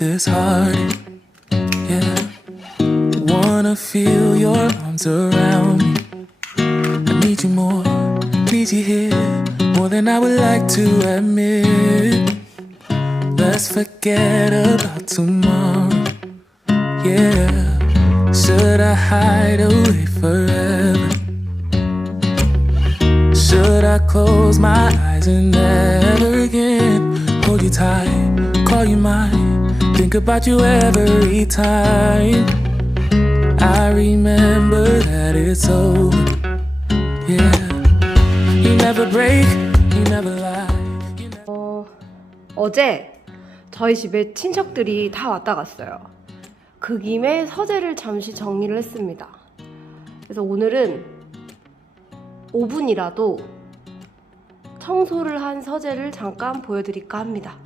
this hard. Yeah, wanna feel your arms around me. I need you more, need you here, more than I would like to admit. Let's forget about tomorrow. Yeah, should I hide away forever? Should I close my eyes and never again hold you tight, call you mine, think about you every time? I remember that it's over. Yeah, you never break, you never lie. 어제 저희 집에 친척들이 다 왔다 갔어요. 그 김에 서재를 잠시 정리를 했습니다. 그래서 오늘은 5분이라도 청소를 한 서재를 잠깐 보여드릴까 합니다.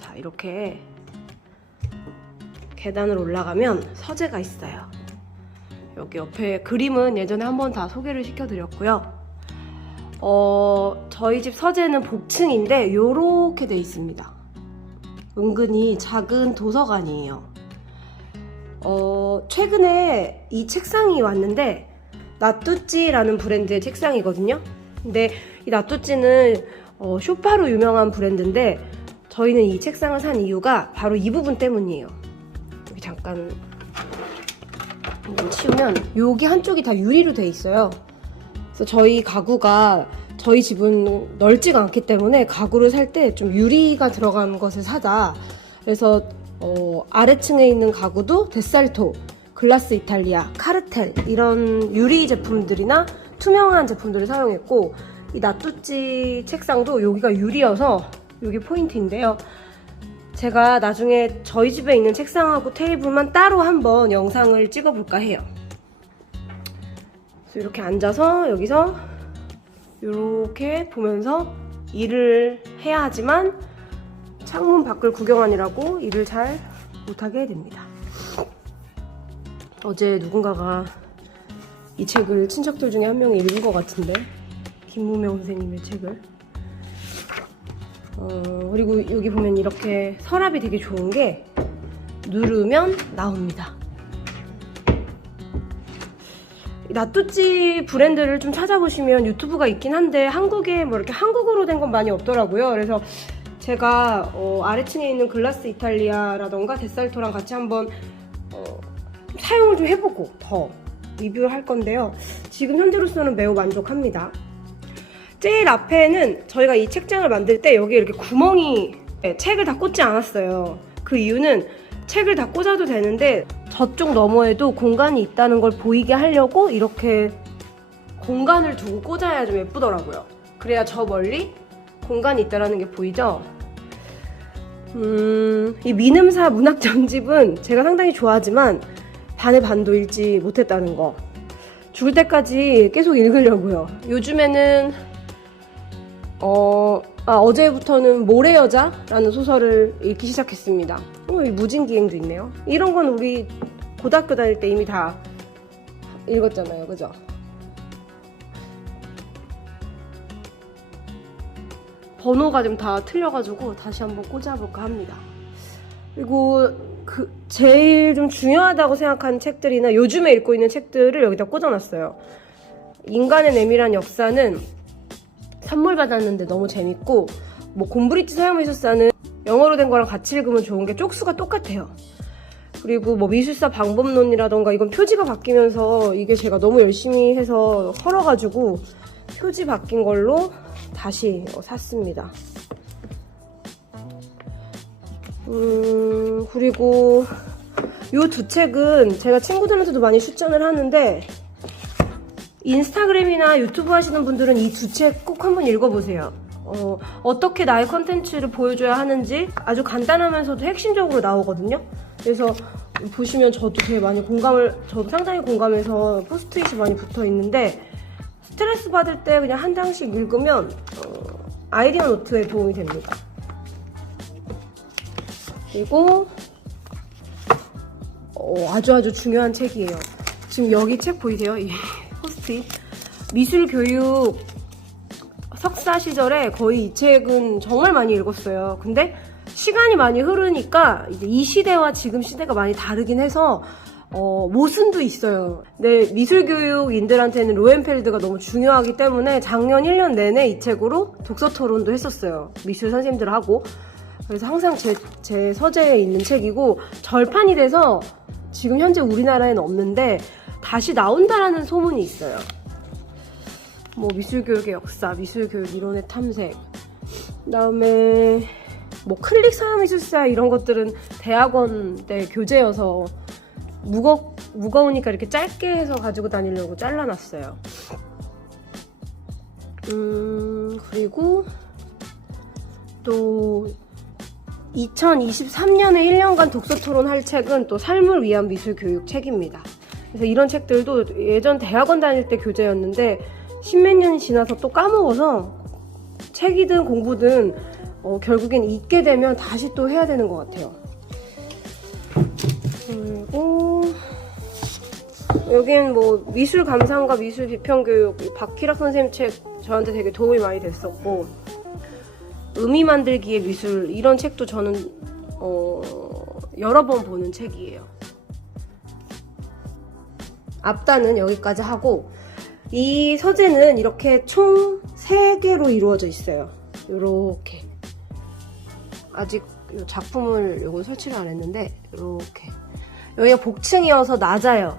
자, 이렇게 계단을 올라가면 서재가 있어요. 여기 옆에 그림은 예전에 한번 다 소개를 시켜드렸고요. 저희 집 서재는 복층인데 요렇게 돼 있습니다. 은근히 작은 도서관이에요. 최근에 이 책상이 왔는데 나뚜찌라는 브랜드의 책상이거든요. 근데 이 나뚜찌는 쇼파로 유명한 브랜드인데 저희는 이 책상을 산 이유가 바로 이 부분 때문이에요. 여기 잠깐 치우면 여기 한쪽이 다 유리로 돼 있어요. 그래서 저희 가구가 저희 집은 넓지가 않기 때문에 가구를 살 때 좀 유리가 들어간 것을 사자. 그래서 아래층에 있는 가구도 데살토, 글라스 이탈리아, 카르텔 이런 유리 제품들이나 투명한 제품들을 사용했고, 이 나뚜찌 책상도 여기가 유리여서 여기 포인트인데요. 제가 나중에 저희 집에 있는 책상하고 테이블만 따로 한번 영상을 찍어볼까 해요. 그래서 이렇게 앉아서 여기서 이렇게 보면서 일을 해야 하지만 창문 밖을 구경하느라고 일을 잘 못하게 됩니다. 어제 누군가가 이 책을 친척들 중에 한 명이 읽은 것 같은데, 김무명 선생님의 책을. 그리고 여기 보면 이렇게 서랍이 되게 좋은 게 누르면 나옵니다. 나뚜찌 브랜드를 좀 찾아보시면 유튜브가 있긴 한데 한국에 뭐 이렇게 한국어로 된 건 많이 없더라고요. 그래서 제가 아래층에 있는 글라스 이탈리아라던가 데살토랑 같이 한번 사용을 좀 해보고 더 리뷰를 할 건데요. 지금 현재로서는 매우 만족합니다. 제일 앞에는 저희가 이 책장을 만들 때 여기 이렇게 구멍이, 책을 다 꽂지 않았어요. 그 이유는 책을 다 꽂아도 되는데 저쪽 너머에도 공간이 있다는 걸 보이게 하려고 이렇게 공간을 두고 꽂아야 좀 예쁘더라고요. 그래야 저 멀리 공간이 있다는 게 보이죠? 이 미음사 문학 전집은 제가 상당히 좋아하지만 반의 반도 읽지 못했다는 거. 죽을 때까지 계속 읽으려고요. 요즘에는 어제부터는 모래여자라는 소설을 읽기 시작했습니다. 이 무진기행도 있네요. 이런 건 우리 고등학교 다닐 때 이미 다 읽었잖아요, 그죠? 번호가 좀 다 틀려가지고 다시 한번 꽂아볼까 합니다. 그리고 제일 좀 중요하다고 생각하는 책들이나 요즘에 읽고 있는 책들을 여기다 꽂아놨어요. 인간의 내밀한 역사는 선물 받았는데 너무 재밌고, 뭐 곰브리지 서양미술사는 영어로 된 거랑 같이 읽으면 좋은 게 쪽수가 똑같아요. 그리고 뭐 미술사 방법론이라던가 이건 표지가 바뀌면서 이게 제가 너무 열심히 해서 헐어가지고 표지 바뀐 걸로 다시 샀습니다. 그리고 이 두 책은 제가 친구들한테도 많이 추천을 하는데, 인스타그램이나 유튜브 하시는 분들은 이 두 책 꼭 한번 읽어보세요. 어떻게 나의 컨텐츠를 보여줘야 하는지 아주 간단하면서도 핵심적으로 나오거든요. 그래서 보시면 저도 되게 많이 저도 상당히 공감해서 포스트잇이 많이 붙어 있는데, 스트레스 받을 때 그냥 한 장씩 읽으면 아이디어 노트에 도움이 됩니다. 그리고 아주 중요한 책이에요. 지금 여기 책 보이세요? 이 포스트잇. 미술 교육 석사 시절에 거의 이 책은 정말 많이 읽었어요. 근데 시간이 많이 흐르니까 이제 이 시대와 지금 시대가 많이 다르긴 해서 모순도 있어요. 근데 미술교육인들한테는 로엔펠드가 너무 중요하기 때문에 작년 1년 내내 이 책으로 독서 토론도 했었어요. 미술 선생님들하고. 그래서 항상 제 서재에 있는 책이고, 절판이 돼서 지금 현재 우리나라에는 없는데 다시 나온다라는 소문이 있어요. 뭐 미술교육의 역사, 미술교육 이론의 탐색, 그다음에 뭐 클릭 서양미술사 이런 것들은 대학원 때 교재여서 무거우니까 이렇게 짧게 해서 가지고 다니려고 잘라놨어요. 그리고 또 2023년에 1년간 독서 토론할 책은 또 삶을 위한 미술교육 책입니다. 그래서 이런 책들도 예전 대학원 다닐 때 교재였는데 십몇 년이 지나서 또 까먹어서 책이든 공부든 결국엔 잊게 되면 다시 또 해야 되는 것 같아요. 그리고 여긴 뭐 미술 감상과 미술 비평 교육, 박희락 선생님 책 저한테 되게 도움이 많이 됐었고, 의미 만들기의 미술 이런 책도 저는 여러 번 보는 책이에요. 앞단은 여기까지 하고, 이 서재는 이렇게 총 3개로 이루어져 있어요. 요렇게. 아직 작품을 요건 설치를 안 했는데 요렇게. 여기가 복층이어서 낮아요.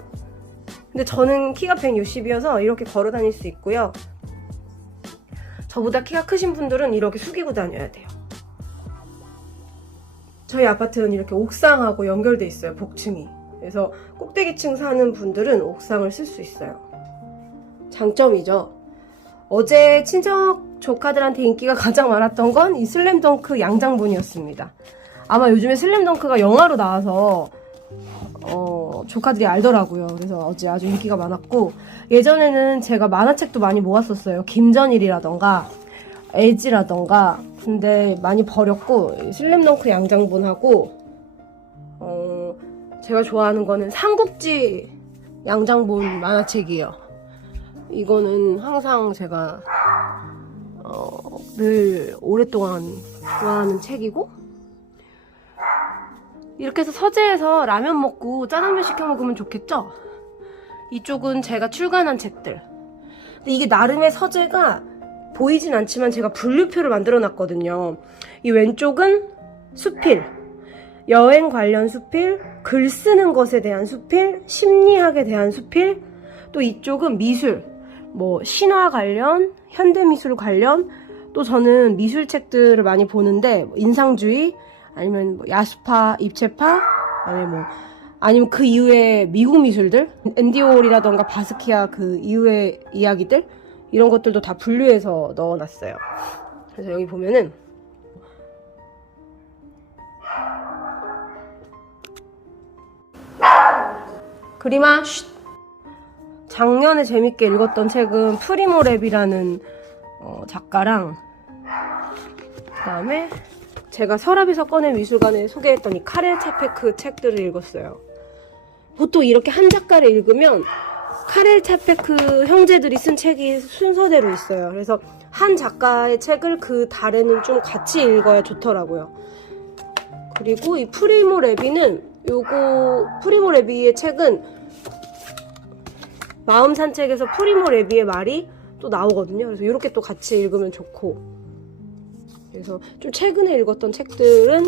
근데 저는 키가 160이어서 이렇게 걸어 다닐 수 있고요. 저보다 키가 크신 분들은 이렇게 숙이고 다녀야 돼요. 저희 아파트는 이렇게 옥상하고 연결돼 있어요, 복층이. 그래서 꼭대기층 사는 분들은 옥상을 쓸 수 있어요. 장점이죠. 어제 친척 조카들한테 인기가 가장 많았던 건 이 슬램덩크 양장본이었습니다. 아마 요즘에 슬램덩크가 영화로 나와서 조카들이 알더라고요. 그래서 어제 아주 인기가 많았고, 예전에는 제가 만화책도 많이 모았었어요. 김전일이라던가 에지라던가. 근데 많이 버렸고, 슬램덩크 양장본하고 제가 좋아하는 거는 삼국지 양장본 만화책이에요. 이거는 항상 제가 늘 오랫동안 좋아하는 책이고, 이렇게 해서 서재에서 라면 먹고 짜장면 시켜 먹으면 좋겠죠? 이쪽은 제가 출간한 책들. 근데 이게 나름의 서재가 보이진 않지만 제가 분류표를 만들어 놨거든요. 이 왼쪽은 수필, 여행 관련 수필, 글 쓰는 것에 대한 수필, 심리학에 대한 수필, 또 이쪽은 미술, 뭐 신화 관련, 현대미술 관련, 또 저는 미술책들을 많이 보는데 인상주의, 아니면 뭐 야수파, 입체파, 아니면 그 이후에 미국 미술들, 앤디 워홀이라던가 바스키아 그 이후의 이야기들, 이런 것들도 다 분류해서 넣어놨어요. 그래서 여기 보면은 그림아 쉿! 작년에 재밌게 읽었던 책은 프리모 랩이라는 작가랑, 그 다음에 제가 서랍에서 꺼낸 미술관에 소개했던 이 카렐 차페크 책들을 읽었어요. 보통 이렇게 한 작가를 읽으면 카렐 차페크 형제들이 쓴 책이 순서대로 있어요. 그래서 한 작가의 책을 그 달에는 좀 같이 읽어야 좋더라고요. 그리고 이 프리모 레비는 프리모 레비의 책은 마음 산책에서 프리모 레비의 말이 또 나오거든요. 그래서 이렇게 또 같이 읽으면 좋고, 그래서 좀 최근에 읽었던 책들은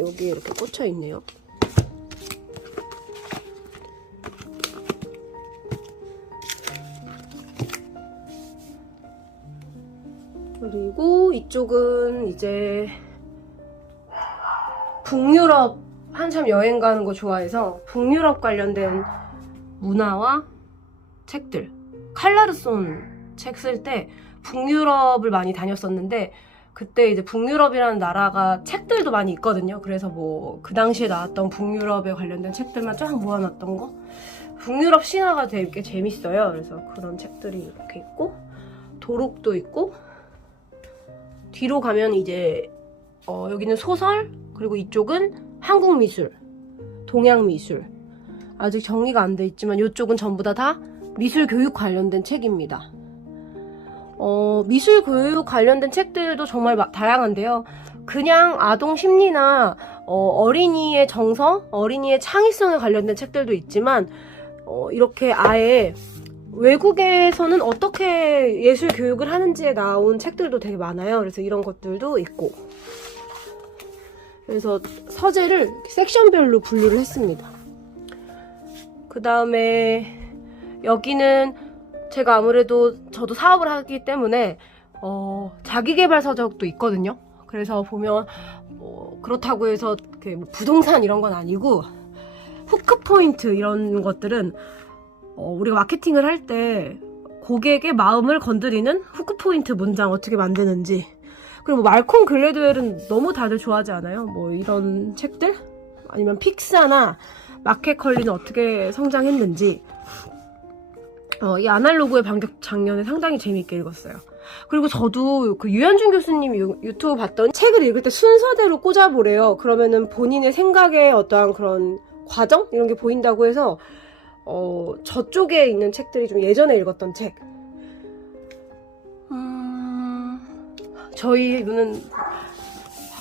여기 이렇게 꽂혀 있네요. 그리고 이쪽은 이제 북유럽, 한참 여행 가는 거 좋아해서 북유럽 관련된 문화와 책들, 칼라르손 책 쓸 때 북유럽을 많이 다녔었는데, 그때 이제 북유럽이라는 나라가 책들도 많이 있거든요. 그래서 뭐 그 당시에 나왔던 북유럽에 관련된 책들만 쫙 모아놨던 거, 북유럽 신화가 되게 재밌어요. 그래서 그런 책들이 이렇게 있고, 도록도 있고, 뒤로 가면 이제 여기는 소설, 그리고 이쪽은 한국 미술, 동양 미술. 아직 정리가 안 돼 있지만 이쪽은 전부 다 미술 교육 관련된 책입니다. 미술 교육 관련된 책들도 정말 다양한데요. 그냥 아동 심리나 어린이의 정서, 어린이의 창의성에 관련된 책들도 있지만 이렇게 아예 외국에서는 어떻게 예술 교육을 하는지에 나온 책들도 되게 많아요. 그래서 이런 것들도 있고, 그래서 서재를 섹션별로 분류를 했습니다. 그 다음에 여기는 제가 아무래도 저도 사업을 하기 때문에 자기계발 서적도 있거든요. 그래서 보면 그렇다고 해서 부동산 이런 건 아니고, 후크 포인트 이런 것들은 우리가 마케팅을 할 때 고객의 마음을 건드리는 후크 포인트 문장 어떻게 만드는지, 그리고 말콤 글래드웰은 너무 다들 좋아하지 않아요? 뭐 이런 책들? 아니면 픽사나 마켓컬리는 어떻게 성장했는지, 이 아날로그의 반격 작년에 상당히 재미있게 읽었어요. 그리고 저도 그 유현준 교수님 유튜브 봤더니 책을 읽을 때 순서대로 꽂아보래요. 그러면은 본인의 생각의 어떠한 그런 과정? 이런 게 보인다고 해서 저쪽에 있는 책들이 좀 예전에 읽었던 책. 저희는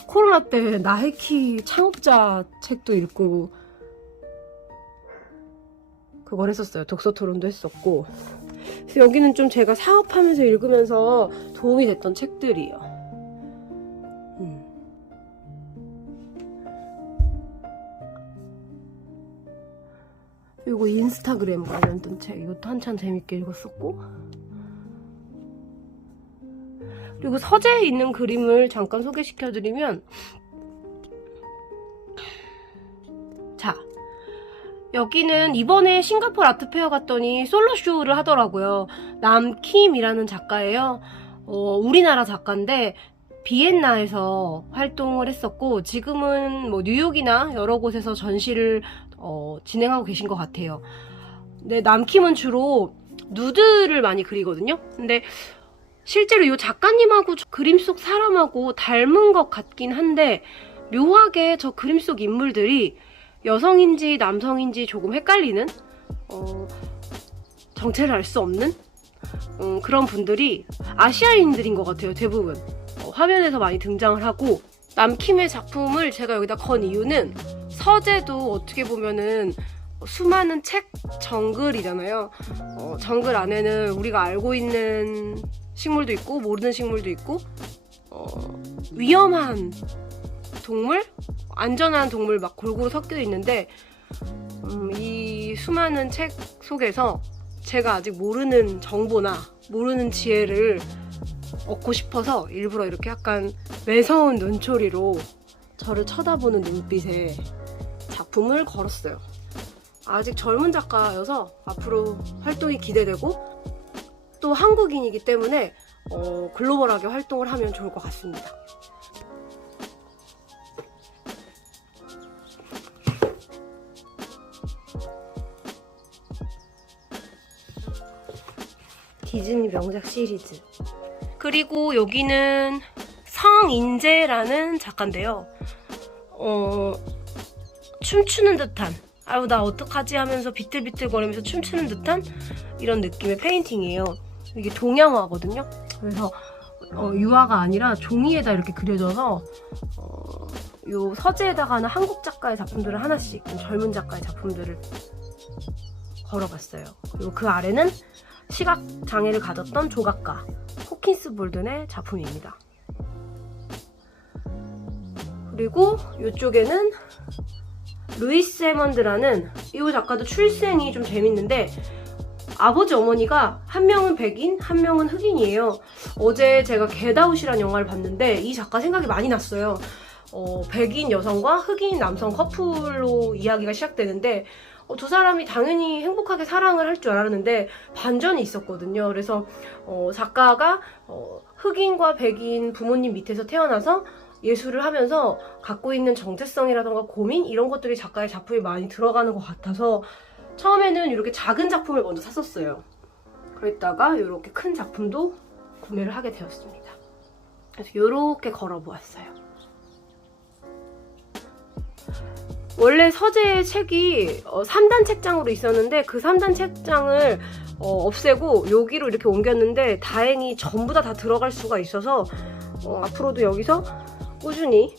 코로나 때 나이키 창업자 책도 읽고 그걸 했었어요. 독서 토론도 했었고. 그래서 여기는 좀 제가 사업하면서 읽으면서 도움이 됐던 책들이에요. 그리고 인스타그램 관련된 책, 이것도 한참 재밌게 읽었었고. 그리고 서재에 있는 그림을 잠깐 소개시켜드리면, 자, 여기는 이번에 싱가포르 아트페어 갔더니 솔로쇼를 하더라고요. 남킴이라는 작가예요. 우리나라 작가인데 비엔나에서 활동을 했었고, 지금은 뭐 뉴욕이나 여러 곳에서 전시를 진행하고 계신 것 같아요. 근데 남킴은 주로 누드를 많이 그리거든요. 근데 실제로 이 작가님하고 그림 속 사람하고 닮은 것 같긴 한데, 묘하게 저 그림 속 인물들이 여성인지 남성인지 조금 헷갈리는, 정체를 알 수 없는 그런 분들이 아시아인들인 것 같아요. 대부분 화면에서 많이 등장을 하고, 남킴의 작품을 제가 여기다 건 이유는, 서재도 어떻게 보면은 수많은 책 정글이잖아요. 정글 안에는 우리가 알고 있는 식물도 있고 모르는 식물도 있고, 위험한 동물, 안전한 동물 막 골고루 섞여 있는데, 이 수많은 책 속에서 제가 아직 모르는 정보나 모르는 지혜를 얻고 싶어서 일부러 이렇게 약간 매서운 눈초리로 저를 쳐다보는 눈빛에 작품을 걸었어요. 아직 젊은 작가여서 앞으로 활동이 기대되고, 또 한국인이기 때문에 글로벌하게 활동을 하면 좋을 것 같습니다. 디즈니 명작 시리즈. 그리고 여기는 성인재라는 작가인데요. 춤추는 듯한, 아유 나 어떡하지 하면서 비틀비틀거리면서 춤추는 듯한 이런 느낌의 페인팅이에요. 이게 동양화거든요. 그래서 유화가 아니라 종이에다 이렇게 그려져서 요 서재에다가는 한국 작가의 작품들을 하나씩, 좀 젊은 작가의 작품들을 걸어봤어요. 그리고 그 아래는 시각 장애를 가졌던 조각가 호킨스 볼든의 작품입니다. 그리고 이쪽에는 루이스 해먼드라는, 이 작가도 출생이 좀 재밌는데, 아버지 어머니가 한 명은 백인, 한 명은 흑인이에요. 어제 제가 겟아웃이라는 영화를 봤는데 이 작가 생각이 많이 났어요. 백인 여성과 흑인 남성 커플로 이야기가 시작되는데, 두 사람이 당연히 행복하게 사랑을 할 줄 알았는데 반전이 있었거든요. 그래서 작가가 흑인과 백인 부모님 밑에서 태어나서 예술을 하면서 갖고 있는 정체성이라던가 고민, 이런 것들이 작가의 작품에 많이 들어가는 것 같아서 처음에는 이렇게 작은 작품을 먼저 샀었어요. 그랬다가 이렇게 큰 작품도 구매를 하게 되었습니다. 그래서 이렇게 걸어보았어요. 원래 서재의 책이 3단 책장으로 있었는데, 그 3단 책장을 없애고 여기로 이렇게 옮겼는데 다행히 전부 다 들어갈 수가 있어서 앞으로도 여기서 꾸준히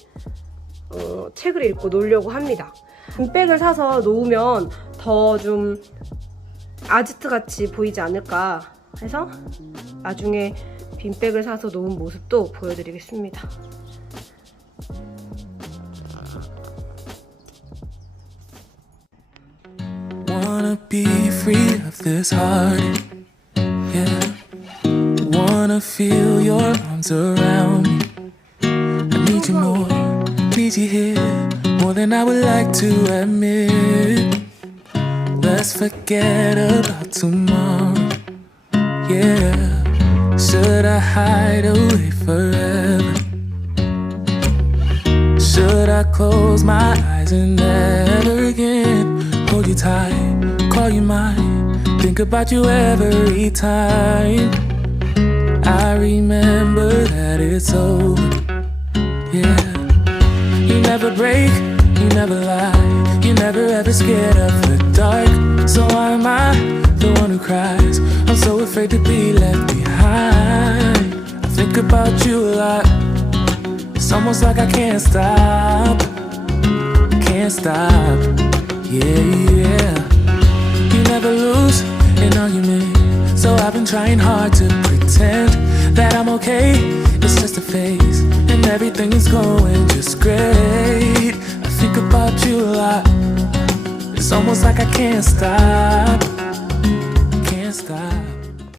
책을 읽고 놀려고 합니다. 빈백을 사서 놓으면 더 좀 아지트 같이 보이지 않을까 해서 나중에 빈백을 사서 놓은 모습도 보여드리겠습니다. Wanna be free of this heart, yeah. Wanna feel your arms around me. I need you more, need you here, more than I would like to admit. Let's forget about tomorrow, yeah. Should I hide away forever? Should I close my eyes and never again hold you tight, call you mine, think about you every time? I remember that it's over, yeah. You never break, you never lie, you never ever scared of the dark. So why am I the one who cries? I'm so afraid to be left behind. I think about you a lot. It's almost like I can't stop, yeah. You never lose an argument, so I've been trying hard to pretend that I'm okay. It's just a phase, and everything is going just great. I think about you a lot. It's almost like I can't stop.